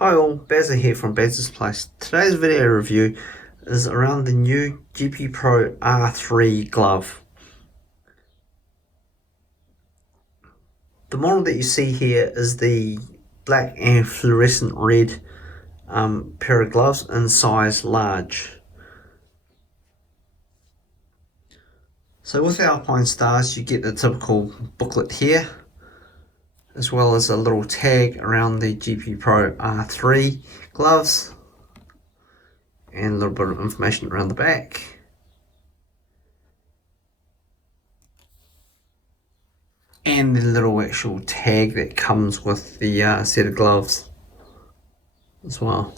Hi all, Bazza here from Bazza's Place. Today's video review is around the new GP Pro R3 glove. The model that you see here is the black and fluorescent red pair of gloves in size large. So with Alpinestars you get the typical booklet here, as well as a little tag around the GP Pro R3 gloves and a little bit of information around the back. And the little actual tag that comes with the set of gloves as well.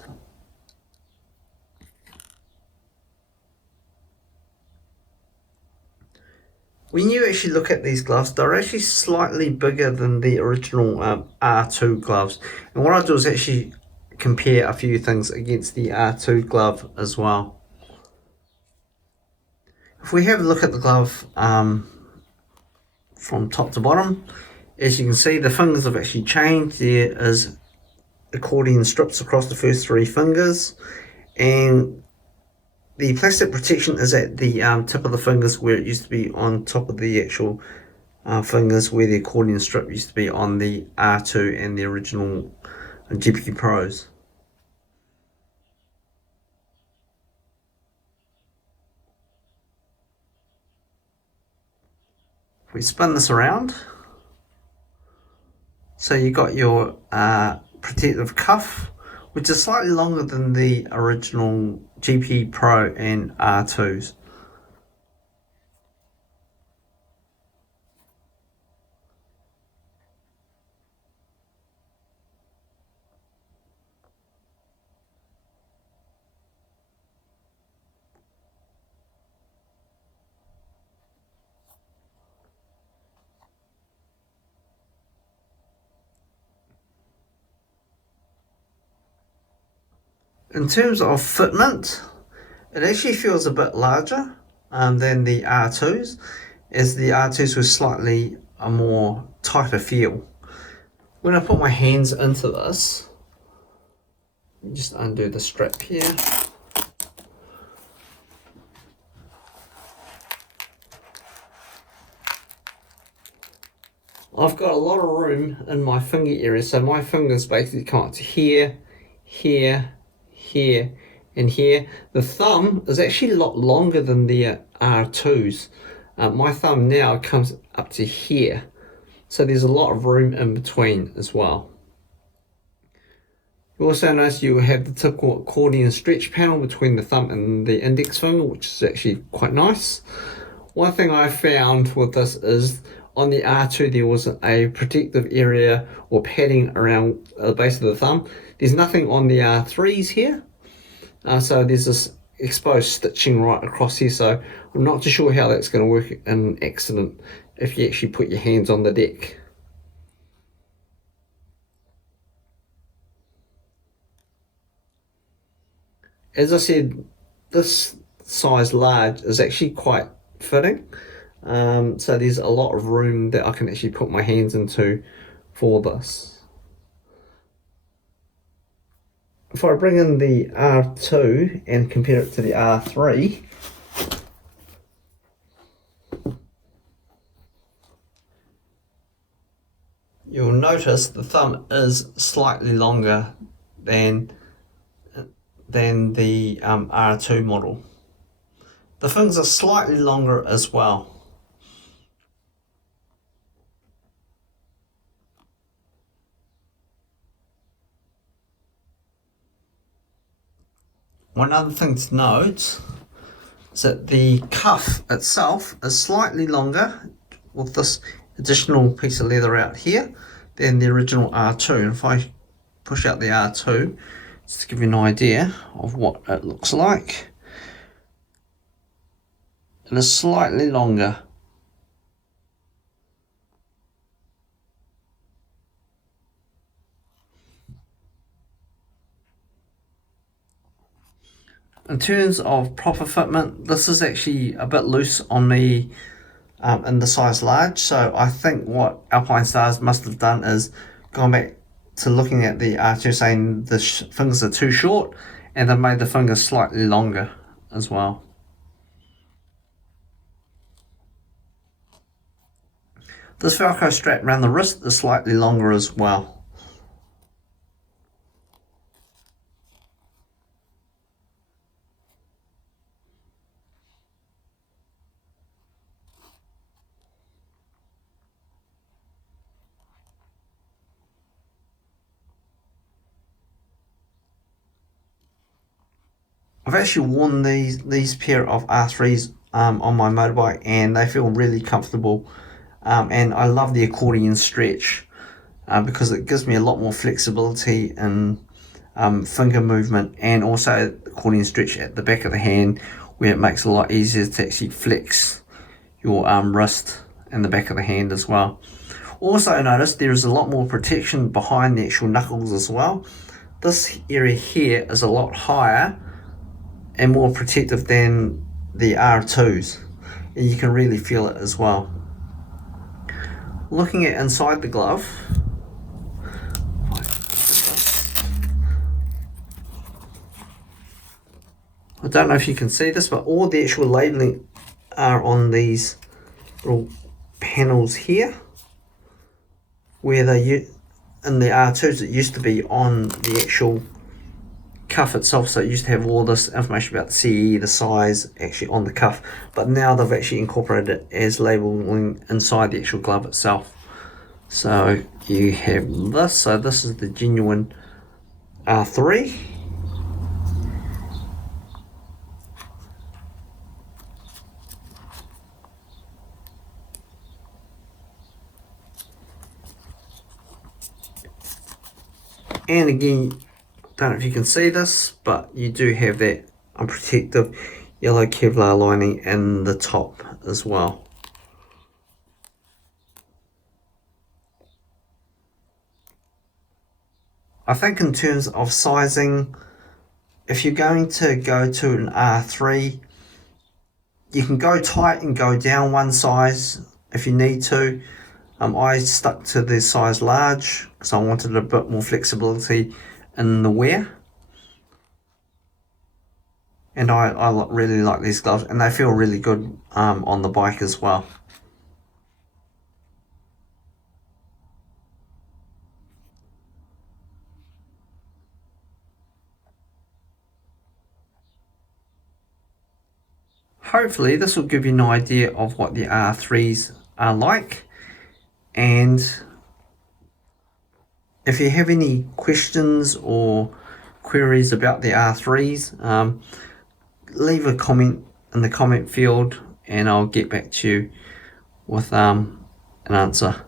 When you actually look at these gloves, they're actually slightly bigger than the original R2 gloves. And what I'll do is actually compare a few things against the R2 glove as well. If we have a look at the glove from top to bottom, as you can see, the fingers have actually changed. There is accordion strips across the first three fingers, and the plastic protection is at the tip of the fingers, where it used to be on top of the actual fingers, where the accordion strip used to be on the R2 and the original GP Pros. If we spin this around, so you got your protective cuff, which is slightly longer than the original GP Pro and R2s. In terms of fitment, it actually feels a bit larger than the R2s, as the R2s were slightly a more tighter feel. When I put my hands into this, let me just undo the strap here. I've got a lot of room in my finger area, so my fingers basically come up to here, here, here, and here. The thumb is actually a lot longer than the R2s. My thumb now comes up to here, so there's a lot of room in between as well. You also notice you have the typical accordion stretch panel between the thumb and the index finger, which is actually quite nice. One thing I found with this is on the R2 there was a protective area or padding around the base of the thumb. There's nothing on the R3s here, so there's this exposed stitching right across here, so I'm not too sure how that's going to work in an accident if you actually put your hands on the deck. As I said, this size large is actually quite fitting, so there's a lot of room that I can actually put my hands into for this. If I bring in the R2 and compare it to the R3, you'll notice the thumb is slightly longer than the R2 model. The fingers are slightly longer as well. One other thing to note is that the cuff itself is slightly longer with this additional piece of leather out here than the original R2. And if I push out the R2, just to give you an idea of what it looks like, it is slightly longer. In terms of proper fitment, this is actually a bit loose on me in the size large, so I think what Alpinestars must have done is gone back to looking at the R2 saying the fingers are too short, and they made the fingers slightly longer as well. This velcro strap around the wrist is slightly longer as well. I've actually worn these pair of R3s on my motorbike, and they feel really comfortable. And I love the accordion stretch because it gives me a lot more flexibility in finger movement, and also accordion stretch at the back of the hand, where it makes it a lot easier to actually flex your wrist and the back of the hand as well. Also notice there is a lot more protection behind the actual knuckles as well. This area here is a lot higher and more protective than the R2s, and you can really feel it as well. Looking at inside the glove, I don't know if you can see this, but all the actual labelling are on these little panels here, where they in the R2s it used to be on the actual cuff itself, so it used to have all this information about the CE, the size, actually on the cuff, but now they've actually incorporated it as labeling inside the actual glove itself. So you have this, so this is the genuine R3. And again, don't know if you can see this, but you do have that unprotective yellow Kevlar lining in the top as well. I think in terms of sizing, if you're going to go to an R3, you can go tight and go down one size if you need to. I stuck to the size large because I wanted a bit more flexibility in the wear. And I really like these gloves, and they feel really good on the bike as well. Hopefully this will give you an idea of what the R3s are like, and if you have any questions or queries about the R3s, leave a comment in the comment field and I'll get back to you with an answer.